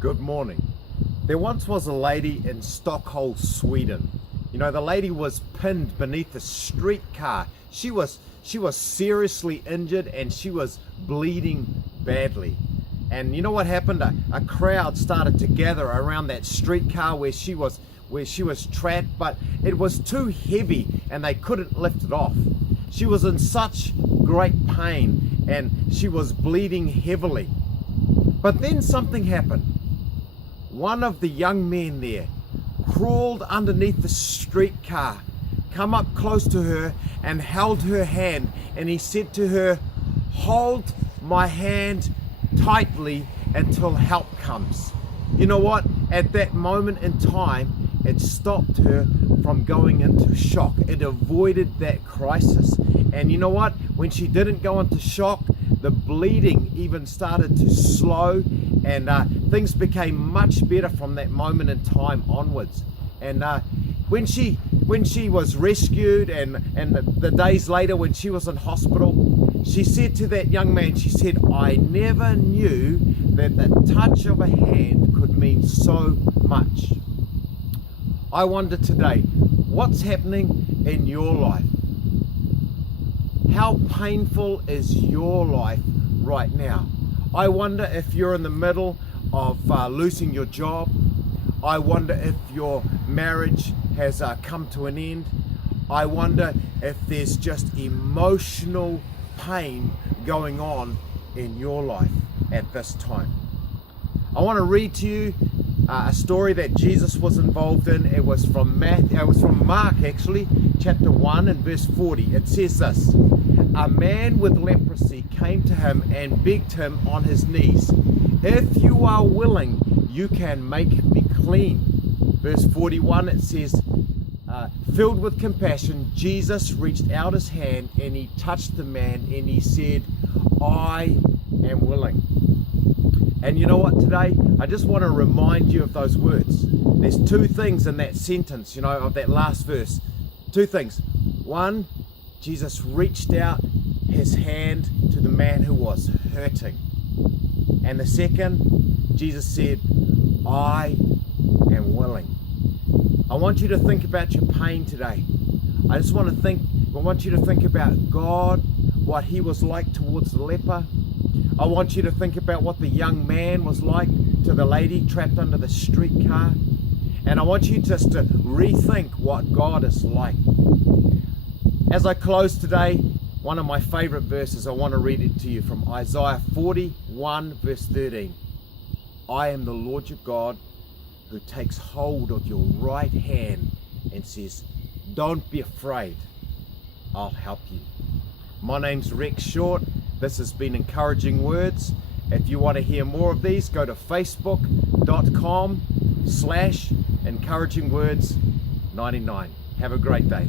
Good morning. There once was a lady in Stockholm, Sweden. You know, the lady was pinned beneath a streetcar. She was seriously injured and she was bleeding badly. And you know what happened? A crowd started to gather around that streetcar where she was trapped, but it was too heavy and they couldn't lift it off. She was in such great pain and she was bleeding heavily. But then something happened. One of the young men there crawled underneath the streetcar, come up close to her and held her hand, and he said to her, "Hold my hand tightly until help comes." You know what? At that moment in time, it stopped her from going into shock. It avoided that crisis. And you know what? When she didn't go into shock, the bleeding even started to slow, and things became much better from that moment in time onwards. And when she was rescued and the days later when she was in hospital, she said to that young man, she said, "I never knew that the touch of a hand could mean so much." I wonder today, what's happening in your life? How painful is your life right now? I wonder if you're in the middle of losing your job. I wonder if your marriage has come to an end. I wonder if there's just emotional pain going on in your life at this time. I want to read to you a story that Jesus was involved in. It was from Mark actually, chapter 1 and verse 40. It says this: "A man with leprosy came to him and begged him on his knees, 'If you are willing, you can make me clean.'" Verse 41, it says, filled with compassion, Jesus reached out his hand and he touched the man and he said, "I am willing." And you know what, today, I just want to remind you of those words. There's two things in that sentence, you know, of that last verse. Two things. One, Jesus reached out his hand to the man who was hurting. And the second, Jesus said, "I am willing." I want you to think about your pain today. I want you to think about God, what he was like towards the leper. I want you to think about what the young man was like to the lady trapped under the streetcar. And I want you just to rethink what God is like. As I close today, one of my favorite verses, I want to read it to you from Isaiah 41 verse 13. "I am the Lord your God who takes hold of your right hand and says, 'Don't be afraid, I'll help you.'" My name's Rex Short. This has been Encouraging Words. If you want to hear more of these, go to facebook.com/encouragingwords99. Have a great day.